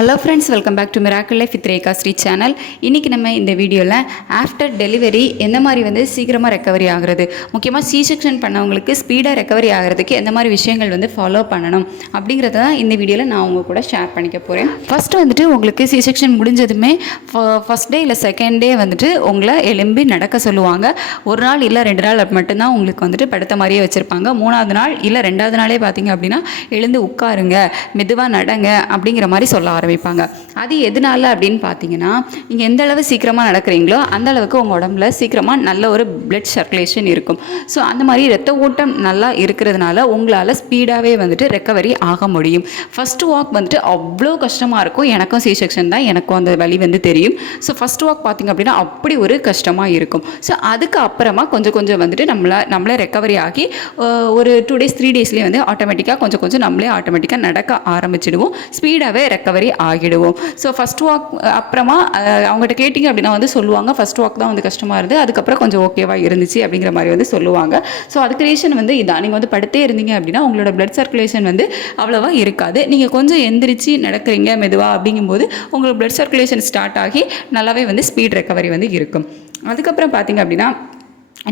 Hello friends, welcome back to miracle life with Rekha Shri channel. இன்றைக்கி நம்ம இந்த வீடியோவில் ஆஃப்டர் டெலிவரி எந்த மாதிரி சீக்கிரமாக ரெக்கவரி ஆகிறது, முக்கியமாக சி செக்ஷன் பண்ணவங்களுக்கு ஸ்பீடாக ரெக்கவரி ஆகிறதுக்கு எந்த மாதிரி விஷயங்கள் ஃபாலோ பண்ணணும் அப்படிங்கிறத தான் இந்த வீடியோவில் நான் உங்கள் கூட ஷேர் பண்ணிக்க போகிறேன். ஃபஸ்ட்டு உங்களுக்கு சி செக்ஷன் முடிஞ்சதுமே ஃபஸ்ட் டே இல்லை செகண்ட் டே உங்களை எலும்பி நடக்க சொல்லுவாங்க. ஒரு நாள் இல்லை 2 நாள் மட்டும்தான் உங்களுக்கு படுத்த மாதிரியே வச்சுருப்பாங்க. 3ஆவது நாள் இல்லை 2ஆவது நாளே பார்த்தீங்க அப்படின்னா எழுந்து உட்காருங்க, மெதுவாக நடங்க அப்படிங்கிற மாதிரி சொல்ல ஆரம்பிப்பாங்க. அது எதனால அப்படின்னு பார்த்தீங்கன்னா, நீங்கள் எந்த அளவு சீக்கிரமாக நடக்கிறீங்களோ அந்த அளவுக்கு உங்கள் உடம்புல சீக்கிரமாக நல்ல ஒரு பிளட் சர்க்குலேஷன் இருக்கும். ஸோ அந்த மாதிரி ரத்த ஓட்டம் நல்லா இருக்கிறதுனால உங்களால் ஸ்பீடாகவே ரெக்கவரி ஆக முடியும். ஃபஸ்ட்டு வாக் அவ்வளோ கஷ்டமாக இருக்கும். எனக்கும் சி செக்ஷன் தான், எனக்கும் அந்த வலி தெரியும். ஸோ ஃபஸ்ட் வாக் பார்த்திங்க அப்படின்னா அப்படி ஒரு கஷ்டமாக இருக்கும். ஸோ அதுக்கு அப்புறமா கொஞ்சம் கொஞ்சம் நம்மளே ரெக்கவரி ஆகி ஒரு 2 days 3 daysலேயே ஆட்டோமேட்டிக்காக கொஞ்சம் நம்மளே ஆட்டோமேட்டிக்காக நடக்க ஆரம்பிச்சிடுவோம். ஸ்பீடாகவே ரெக்கவரி ஆகிடுவோம். ஸோ ஃபஸ்ட் வாக் அப்புறமா அவங்ககிட்ட கேட்டிங்க அப்படின்னா சொல்லுவாங்க, ஃபஸ்ட் வாக் தான் கஷ்டமாக இருந்து, அதுக்கப்புறம் கொஞ்சம் ஓகேவாக இருந்துச்சு அப்படிங்கிற மாதிரி சொல்லுவாங்க. ஸோ அதுக்கு ரீசன் இதான், நீங்கள் படுத்தே இருந்தீங்க அப்படின்னா உங்களோட பிளட் சர்க்குலேஷன் அவ்வளோவா இருக்காது. நீங்கள் கொஞ்சம் எந்திரிச்சு நடக்கிறீங்க மெதுவாக அப்படிங்கும்போது உங்களுக்கு பிளட் சர்க்குலேஷன் ஸ்டார்ட் ஆகி நல்லாவே ஸ்பீட் ரெக்கவரி இருக்கும். அதுக்கப்புறம் பார்த்தீங்க அப்படின்னா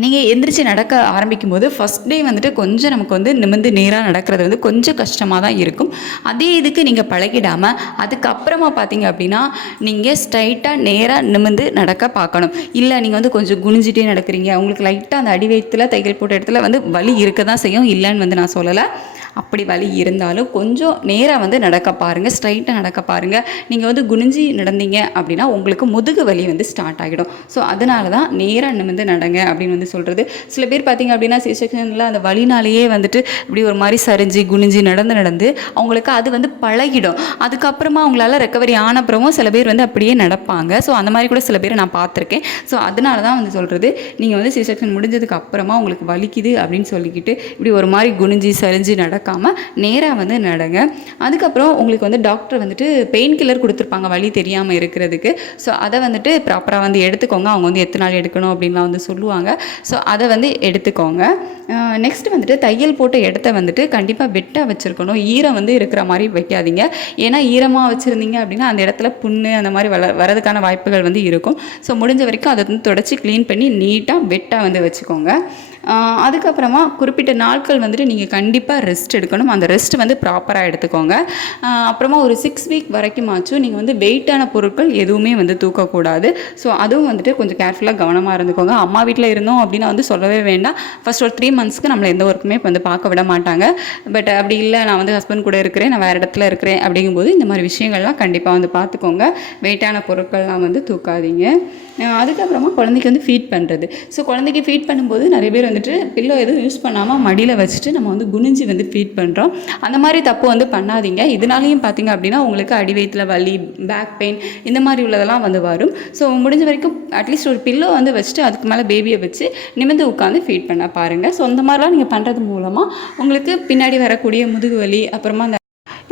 நீங்கள் எந்திரிச்சு நடக்க ஆரம்பிக்கும் போது ஃபஸ்ட் டே கொஞ்சம் நமக்கு நிமிர்ந்து நேராக நடக்கிறது கொஞ்சம் கஷ்டமாக தான் இருக்கும். அதே இதுக்கு நீங்கள் பழகிடாமல் அதுக்கப்புறமா பார்த்தீங்க அப்படின்னா நீங்கள் ஸ்ட்ரைட்டாக நேராக நிமிர்ந்து நடக்க பார்க்கணும். இல்லை நீங்கள் கொஞ்சம் குனிஞ்சிட்டே நடக்கிறீங்க, உங்களுக்கு லைட்டாக அந்த அடிவயத்தில் தையல் போட்ட இடத்துல வலி இருக்க தான் செய்யும், இல்லைன்னு நான் சொல்லலை. அப்படி வலி இருந்தாலும் கொஞ்சம் நேராக நடக்க பாருங்கள், ஸ்ட்ரைட்டாக நடக்க பாருங்கள். நீங்கள் குனிஞ்சி நடந்தீங்க அப்படின்னா உங்களுக்கு முதுகு வலி ஸ்டார்ட் ஆகிடும். ஸோ அதனால தான் நேராக நிமிர்ந்து நடங்க அப்படின்னு சொல்கிறது. சில பேர் பார்த்திங்க அப்படின்னா சி செக்ஷனில் அந்த வலினாலேயே இப்படி ஒரு மாதிரி சரிஞ்சு குனிஞ்சி நடந்து அவங்களுக்கு அது பழகிடும். அதுக்கப்புறமா அவங்களால ரெக்கவரி ஆனப்புறமும் சில பேர் அப்படியே நடப்பாங்க. ஸோ அந்த மாதிரி கூட சில பேர் நான் பார்த்துருக்கேன். ஸோ அதனால தான் சொல்கிறது, நீங்கள் சி செக்ஷன் முடிஞ்சதுக்கு அப்புறமா உங்களுக்கு வலிக்குது அப்படின்னு சொல்லிக்கிட்டு இப்படி ஒரு மாதிரி குனிஞ்சி சரிஞ்சு நடக்காமல் நேராக நடங்க. அதுக்கப்புறம் உங்களுக்கு டாக்டர் பெயின் கில்லர் கொடுத்துருப்பாங்க வலி தெரியாமல் இருக்கிறதுக்கு. ஸோ அதை ப்ராப்பராக எடுத்துக்கோங்க. அவங்க எத்தனை நாள் எடுக்கணும் அப்படின்லாம் சொல்லுவாங்க. ஸோ அதை எடுத்துக்கோங்க. நெக்ஸ்ட் தையல் போட்ட இடத்த கண்டிப்பாக வெட்டாக வச்சுருக்கணும். ஈரம் இருக்கிற மாதிரி வைக்காதீங்க. ஏன்னா ஈரமாக வச்சுருந்தீங்க அப்படின்னா அந்த இடத்துல புண்ணு அந்த மாதிரி வரதுக்கான வாய்ப்புகள் இருக்கும். ஸோ முடிஞ்ச வரைக்கும் அதை தொடச்சி க்ளீன் பண்ணி நீட்டாக வெட்டாக வச்சுக்கோங்க. அதுக்கப்புறமா குறிப்பிட்ட நாட்கள் நீங்கள் கண்டிப்பாக ரெஸ்ட் எடுக்கணும். அந்த ரெஸ்ட் ப்ராப்பராக எடுத்துக்கோங்க. அப்புறமா ஒரு 6 வீக் வரைக்குமாச்சும் நீங்கள் வெயிட்டான பொருட்கள் எதுவுமே தூக்கக்கூடாது. ஸோ அதுவும் கொஞ்சம் கேர்ஃபுல்லாக கவனமாக இருந்துக்கோங்க. அம்மா வீட்டில் இருந்தோம் அப்படின்னா சொல்லவே வேண்டாம். ஃபஸ்ட் ஒரு 3 monthsக்கு நம்மளை எந்த ஒர்க்குமே பார்க்க விட மாட்டாங்க. பட் அப்படி இல்லை, நான் ஹஸ்பண்ட் கூட இருக்கிறேன், நான் வேறு இடத்துல இருக்கிறேன் அப்படிங்கும்போது இந்த மாதிரி விஷயங்கள்லாம் கண்டிப்பாக பார்த்துக்கோங்க. வெயிட்டான பொருட்கள்லாம் தூக்காதீங்க. அதுக்கப்புறமா குழந்தைக்கு ஃபீட் பண்ணுறது. ஸோ குழந்தைக்கு ஃபீட் பண்ணும்போது நிறைய பேர் பில்லோ எதுவும் யூஸ் பண்ணாமல் மடியில் வச்சுட்டு நம்ம குனிஞ்சு ஃபீட் பண்ணுறோம். அந்த மாதிரி தப்பு பண்ணாதீங்க. இதனாலையும் பார்த்தீங்க அப்படின்னா உங்களுக்கு அடிவயத்தில் வலி, பேக் பெயின் இந்த மாதிரி உள்ளதெல்லாம் வரும். ஸோ முடிஞ்ச வரைக்கும் அட்லீஸ்ட் ஒரு பில்லோ வச்சுட்டு அதுக்கு மேலே பேபியை வச்சு நிமிர்ந்து உட்காந்து ஃபீட் பண்ண பாருங்கள். ஸோ அந்த மாதிரிலாம் நீங்கள் பண்ணுறது மூலமாக உங்களுக்கு பின்னாடி வரக்கூடிய முதுகு வலி, அப்புறமா அந்த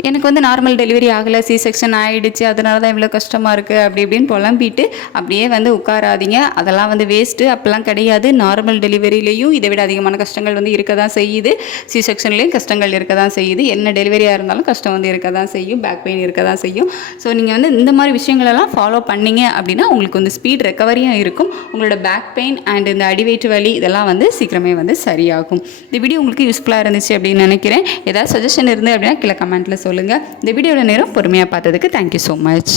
எனக்கு நார்மல் டெலிவரி ஆகலை, சி செக்ஷன் ஆகிடுச்சு, அதனால தான் இவ்வளோ கஷ்டமாக இருக்குது அப்படி இப்படின்னு புலம்பிட்டு அப்படியே உட்காராதீங்க. அதெல்லாம் வேஸ்ட்டு. அப்போல்லாம் கிடையாது. நார்மல் டெலிவரியிலையும் இதை விட அதிகமான கஷ்டங்கள் இருக்க தான் செய்யுது. சி செக்ஷன்லேயும் கஷ்டங்கள் இருக்க தான் செய்யுது. என்ன டெலிவரியாக இருந்தாலும் கஷ்டம் இருக்க தான் செய்யும், பேக் பெயின் இருக்க தான் செய்யும். ஸோ நீங்கள் இந்த மாதிரி விஷயங்களெல்லாம் ஃபாலோ பண்ணிங்க அப்படின்னா உங்களுக்கு ஸ்பீட் ரெக்கவரியும் இருக்கும். உங்களோட பேக் பெயின் அண்ட் இந்த அடிவயிற்று வலி இதெல்லாம் சீக்கிரமே சரியாகும். இந்த வீடியோ உங்களுக்கு யூஸ்ஃபுல்லாக இருந்துச்சு அப்படின்னு நினைக்கிறேன். ஏதாவது சஜஷன் இருந்து அப்படின்னா கீழே கமெண்ட்டில் சொல்லுங்கள். இந்த வீடியோட நேரம் பொறுமையாக பார்த்ததுக்கு தேங்க்யூ ஸோ மச்.